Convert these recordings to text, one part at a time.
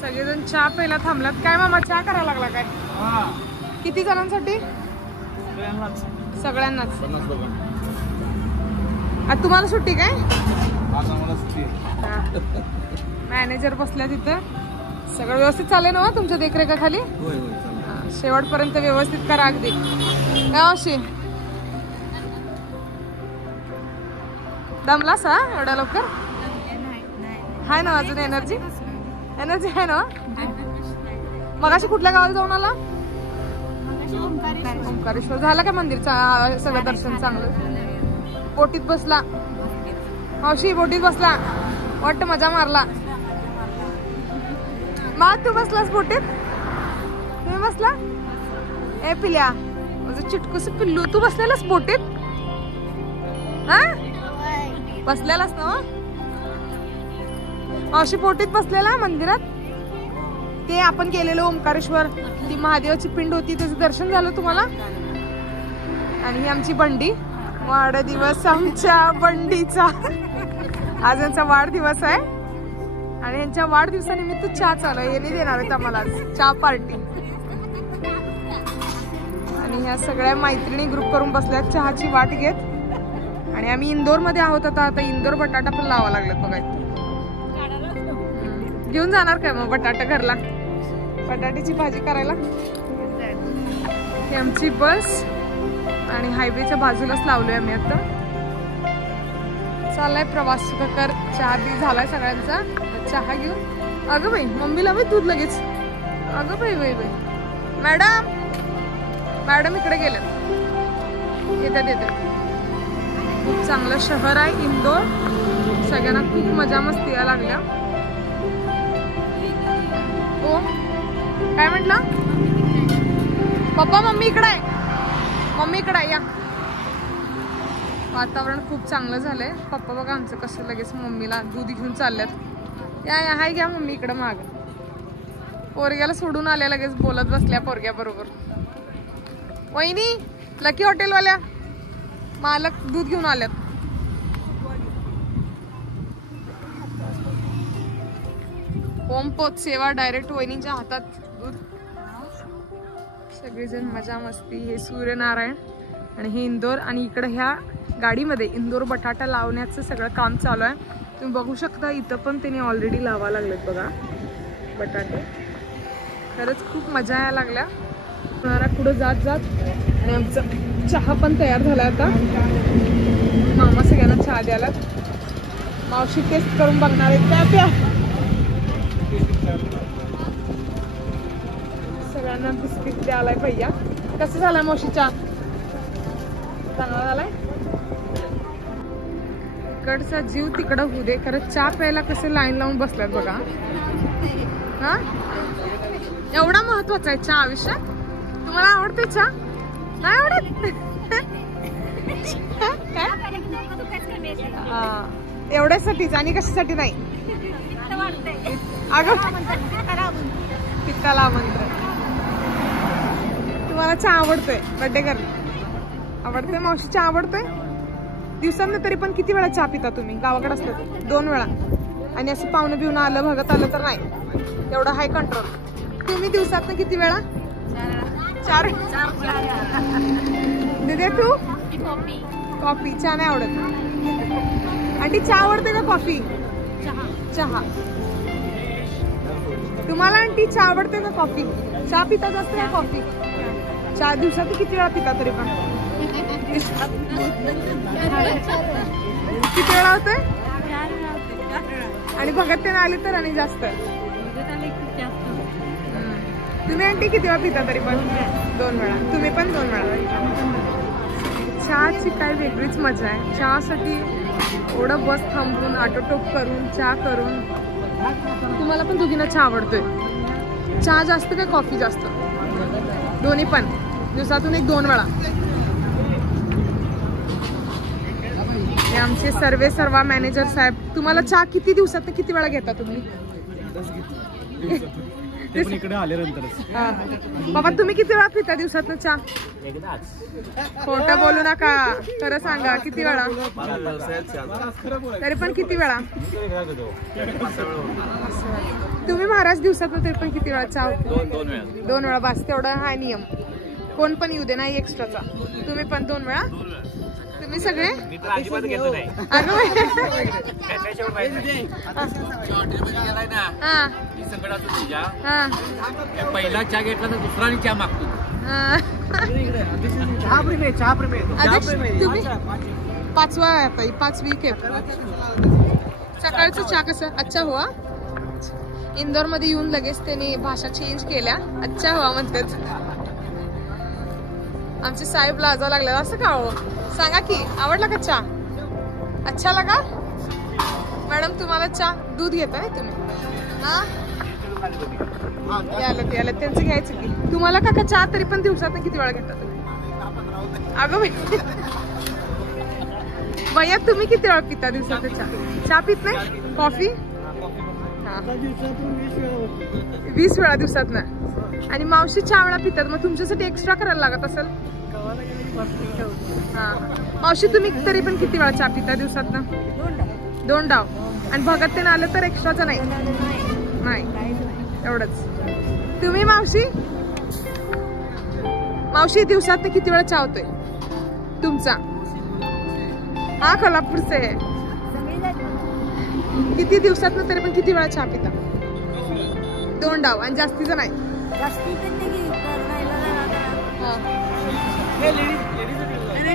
सगळेजण चहा प्यायला थांबलात. काय मामा चहा करायला लागला काय? किती जणांसाठी? सगळ्यांनाच. आज तुम्हाला सुट्टी काय? मॅनेजर बसल्या तिथं. सगळं व्यवस्थित चालेल ना तुमच्या देखरेखाखाली? शेवटपर्यंत व्यवस्थित करा अगदी. काय अशी दमलास हा एवढ्या लवकर? हाय ना अजून एनर्जी? एनर्जी आहे ना? मगाशी कुठल्या गावाला जाऊन आला? ओंकारेश्वर. झालं का मंदिरचं सगळं दर्शन चांगलं? बोटीत बसला? मावशी बोटीत बसला वाटत मजा मारला. मग तू बसलास बोटीत? तुम्ही बसला? ए पिल्या चिटकूस पिल्लू तू बसलेलास बोटीत? हा बसलेलास ना? मावशी बोटीत बसलेला मंदिरात. ते आपण केलेलं ओंकारेश्वर ती महादेवाची पिंड होती त्याचं दर्शन झालं तुम्हाला? आणि ही आमची बंडी. वाढदिवस आमच्या बंडीचा. आज यांचा वाढदिवस आहे आणि यांच्या वाढदिवसानिमित्त चहा चालू आहे. यांनी देणार आहेत आम्हाला आज चहा पार्टी. आणि ह्या सगळ्या मैत्रिणी ग्रुप करून बसल्यात चहाची वाट घेत. आणि आम्ही इंदोर मध्ये आहोत. आता इंदोर बटाटा पण लावा लागलेत बघा. घेऊन जाणार काय मग बटाटा घरला? बटाट्याची भाजी करायला. ही आमची बस आणि हायवेच्या बाजूलाच लावलोय आम्ही आता. चाललाय प्रवास कर. चहा बी झालाय सगळ्यांचा. चहा घेऊन. अगं बाई मम्मीला बाई दूध लगेच. अगं बाई बाई बाई मॅडम मॅडम इकडे गेल्यात. येतात येतात. खूप चांगलं शहर आहे इंदोर. सगळ्यांना खूप मजा मस्ती यायला लागल्या. हो काय म्हटलं? पप्पा मम्मी इकडे आहे. मम्मी इकडे आहे या. वातावरण खूप चांगलं झालंय. पप्पा बघा आमचं कसं लगेच मम्मीला दूध घेऊन चालल्यात. या या हाय घ्या मम्मी इकडं माग. पोरग्याला सोडून आल्या लगेच बोलत बसल्या पोरग्या बरोबर. वहिनी लकी हॉटेलवाल्या मालक दूध घेऊन आल्यात. ओम पोत सेवा डायरेक्ट वहिनीच्या हातात दूध. सगळेजण मजा मस्ती. हे सूर्यनारायण आणि हे इंदोर. आणि इकडे ह्या गाडीमध्ये इंदोर बटाटा लावण्याचं सगळं काम चालू आहे. तुम्ही बघू शकता इथं पण त्यांनी ऑलरेडी लावा लागलेत बघा बटाटे. खरंच खूप मजा यायला लागल्या. पुढे जात जात. आणि आमचं चहा पण तयार झाला आता. मामा सगळ्यांना चहा द्यायला. मावशी टेस्ट करून बघणार आहेत त्या प्या. सगळ्यांना बिस्किट द्यायलाय भैया. कसं झालाय मावशी चहा? चांगला झालाय. इकडचा जीव तिकडं होऊ दे. खरं चहा प्यायला कसं लाईन लावून बसल्यात बघा. हा एवढा महत्वाचा आहे चहा आयुष्यात. तुम्हाला आवडते चहा? नाही आवडत? एवढ्यासाठीच आणि कशासाठी नाही? अगं पित्ताला आमंत्रण. तुम्हाला चहा आवडतोय? बर्थडे गर्ल आवडतोय? मावशी चहा आवडतोय? दिवसांना तरी पण किती वेळा चहा पिता तुम्ही? गावाकडे असतात 2 वेळा. आणि असं पाहुणं बिवणं आलं भगत आलं तर नाही. एवढं हाय कंट्रोल. तुम्ही दिवसातनं किती वेळा? 4. दिदे तू? कॉफी. चहा नाही आवडत? आंटी चहा आवडते का कॉफी? चहा. तुम्हाला आंटी चहा आवडते का कॉफी? चहा पिता जास्त का कॉफी? चहा दिवसात किती वेळा पिता तरी पण? किती वेळा होते? आणि भगत ते आले तर आणि जास्त. तुम्ही आंटी किती वेळा पिता तरी पण? 2 वेळा. तुम्ही पण 2 वेळा. चहाची काय वेगळीच मजा आहे. चहासाठी एवढं बस थांबून ऑटोटोप करून चहा करून. तुम्हाला पण दोघींना चहा आवडतोय? चहा जास्त का कॉफी जास्त? दोन्ही पण. दिवसातून 1-2 वेळा. हे आमचे सर्वा मॅनेजर साहेब. तुम्हाला चहा किती दिवसात किती वेळा घेता तुम्ही? इकडे आल्यानंतरच. बाबा तुम्ही किती वेळा पिता दिवसात चहा? खोटं बोलू नका. खरं सांगा किती वेळा? तरी पण किती वेळा? तुम्ही महाराज दिवसात तरी पण किती वेळा चहा होते? 2 वेळा. 2 वेळा बस, तेवढा हा नियम. कोण पण येऊ दे नाही एक्स्ट्राचा. तुम्ही पण 2 वेळा? तुम्ही सगळे? मी तर अजिबात घेतलं नाही. अगं बाई. हा ही संकटाचं तुझ्या हा पहिला चहा घेतला तर दुसरा आणि चहा मागतो. अध्यक्ष तुम्ही 5वा आहे आता, 5वी खेप. सकाळचं चहा कसं? अच्छा हुआ. इंदोर मध्ये येऊन लगेच त्यांनी भाषा चेंज केल्या, अच्छा हुआ म्हणतात. आमचे साहेब लाजा लागले. असं का हो? सांगा की आवडला का चहा? अच्छा लगा? मॅडम तुम्हाला चहा दूध घेता नाही तुम्ही? हा याला त्यांचं घ्यायचं की. तुम्हाला का चहा तरी पण दिवसात किती वेळा घेता तुम्ही? अगं भैया तुम्ही किती वेळा पिता दिवसात चहा पित नाही? कॉफी? हा 20 वेळा दिवसात ना. आणि मावशी 4 वेळा पितात, मग तुमच्यासाठी एक्स्ट्रा करायला लागत असेल. हा मावशी तुम्ही तरी पण किती वेळा चहा पिता दिवसात ना? 2 डाव. आणि भगत ते आलं तर एक्स्ट्राचं नाही? नाही एवढंच. तुम्ही मावशी दिवसात किती वेळा चहा होतोय तुमचा? हा कोल्हापूरचे आहे. किती दिवसात तरी पण किती वेळा चहा पिता? 2 डाव आणि जास्तीचं नाही?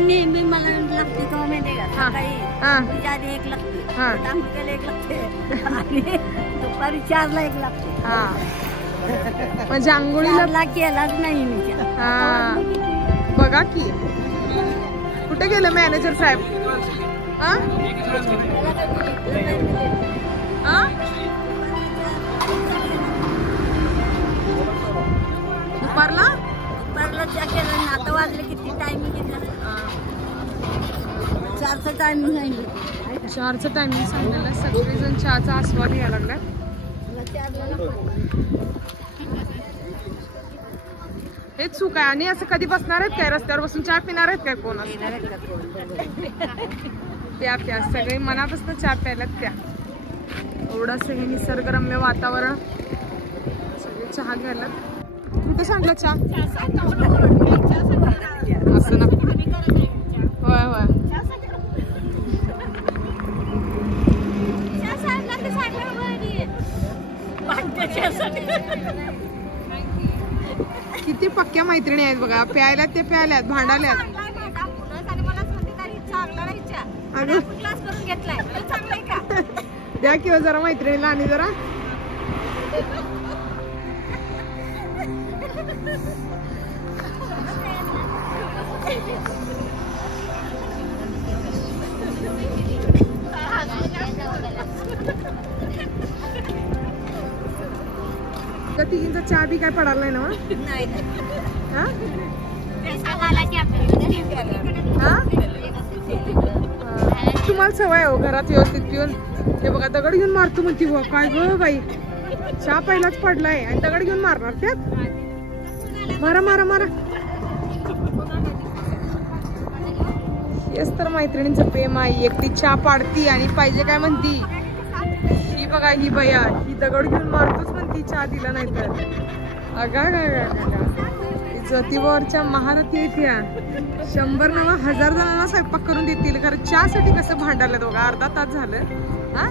नेहमी मला लागते तो माहिती का? सकाळी तुझ्या आधी 1 लागते, आमच्याला 1 लागते आणि दुपारी 4ला 1 लागते. म्हणजे आंघोळीला केलाच नाही मी. हा बघा की कुठे गेलं मॅनेजर साहेब? हा दुपारला चहा केला ना. आता वाजले किती? टायमिंग किती? 4चं टायमिंग सांगितलं. 4चं टायमिंग सांगितलं. सगळेजण चहाचा आस्वाद घ्यायला लागला. हेच चूक आहे. आणि असं कधी बसणार आहेत काय? रस्त्यावर बसून चहा पिणार आहेत काय? कोण प्या सगळे मनापासून चहा प्यायलात त्या. एवढं असं हे निसर्गरम्य वातावरण, सगळे चहा घ्यायला. कुठं सांगलं चहा? असं ना. होय होय. किती पक्क्या मैत्रिणी आहेत बघा. प्यायल्यात ते प्यायल्यात, भांडाल्यात. द्या किंवा जरा मैत्रिणीला आणि जरा. तिघींचा चहा बी काय पडायला नाही ना? तुम्हाला सवय हो घरात व्यवस्थित पिऊन. हे बघा दगड घेऊन मारतो म्हणती. हो काय ग बाई, चहा पहिलाच पडलाय आणि दगड घेऊन मारणार त्यात? मारा मारा मारा. येस तर मैत्रिणींचं प्रेम आहे. एकटी चहा पाडती आणि पाहिजे काय म्हणती. ही बघा ही भैया ही दगड घेऊन मारतोच म्हणती चहा दिला नाही तर. अगा ज्योतिबावरच्या महारथी येत्या 100 नवा 1000 जणांना स्वयंपाक करून देतील. कारण चहासाठी कसं भांडायला दोघा. अर्धा तास झालं. हा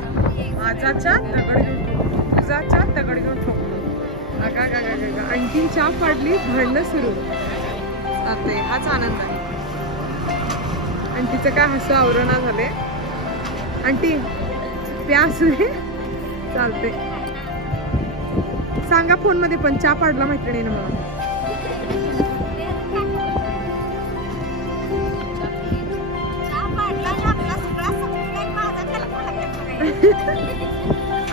माझा चहा दगड घेऊन ठोकतो, तुझा चहा दगड घेऊन ठोकतो. अगा आणखीन चहा पाडली, भांडणं सुरू. चालतंय, हाच आनंद आहे. आणि तिचं काय हसू आवरणा झाले. आंटी प्यास चालते. सांगा फोन मध्ये पण चहा पाडला मैत्रिणीनं म्हणून.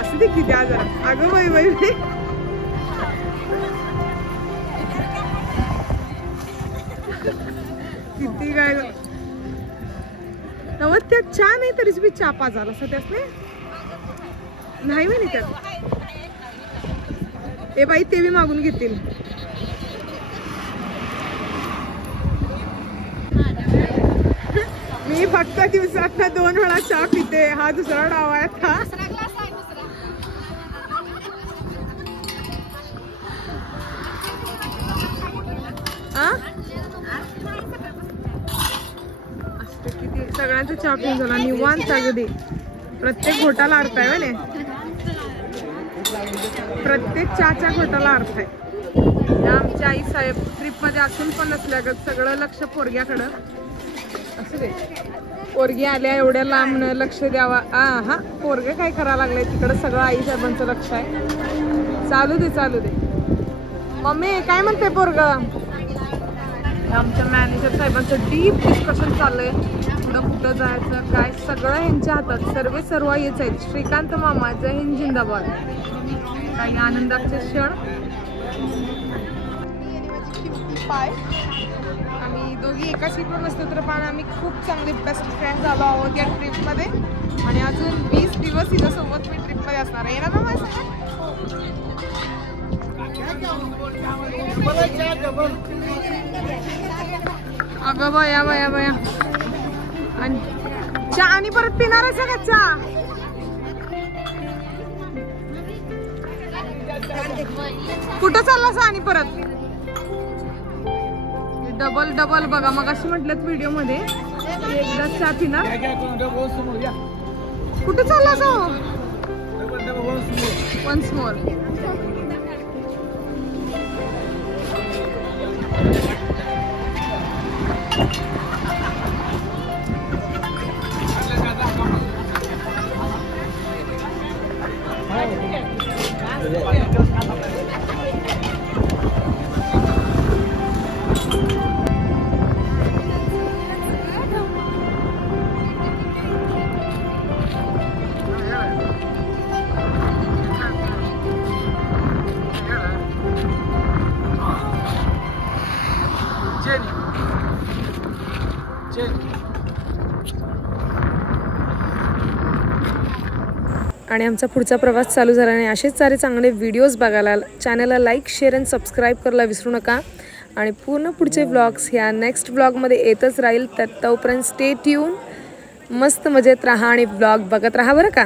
असं दे किती आजार. अगं बाई बाई किती काय नवत त्यात चहा नाही तरीच बी चहा पाजाल असं त्यात नाही म्हणे त्यात. ए बाई ते बी मागून घेतील. मी फक्त दिवसात 2 वेळा चहा पिते. हा दुसरा डाव आहे. निवांत चहा पिऊन झाला, निवांत अगदी. प्रत्येक घोटाला अर्थ आहे ना, प्रत्येक चहाच्या घोटाला अर्थ आहे. आमच्या आई साहेब ट्रिप मध्ये असून पण नसल्यागत सगळं लक्ष पोरग्याकडं असू दे. पोरगी आल्या एवढ्या लांब लक्ष द्यावा. हा पोरग काय करायला लागलंय तिकडं, सगळं आई साहेबांचं लक्ष आहे. चालू दे चालू दे. मम्मी काय म्हणते पोरग? आमच्या मॅनेजर साहेबांचं डीप डिस्कशन चाललंय, पुढं कुठं जायचं काय सगळं यांच्या हातात. सर्व हेच आहेत. श्रीकांत मामा जय हिंद जिंदाबाद. काही आनंदाचे क्षण. पाय आम्ही दोघी एका सीटवर नसतो तर पण आम्ही खूप चांगले बेस्ट फ्रेंड झालो आहोत या ट्रिपमध्ये. आणि अजून 20 दिवस हिच्यासोबत मी ट्रिपमध्ये असणार आहे ना मामा. अगं बया बया बया. आणि चहा आणि परत पिणार आहे का चहा? कुठं चाललास आणि परत? डबल डबल बघा, मग अशी म्हटलं व्हिडिओ मध्ये एकदा चहा पिणार. कुठे चालला जाऊ? Once more. आणि आमचा पुढचा प्रवास चालू झाला. आणि असेच सारे चांगले व्हिडिओज बघायला चॅनलला लाईक शेअर आणि सबस्क्राईब करायला विसरू नका. आणि पूर्ण पुढचे व्लॉग्स ह्या नेक्स्ट व्लॉगमध्ये येतच राहील. तर तोपर्यंत स्टे ट्यून, मस्त मजेत राहा आणि व्लॉग बघत राहा बरं का.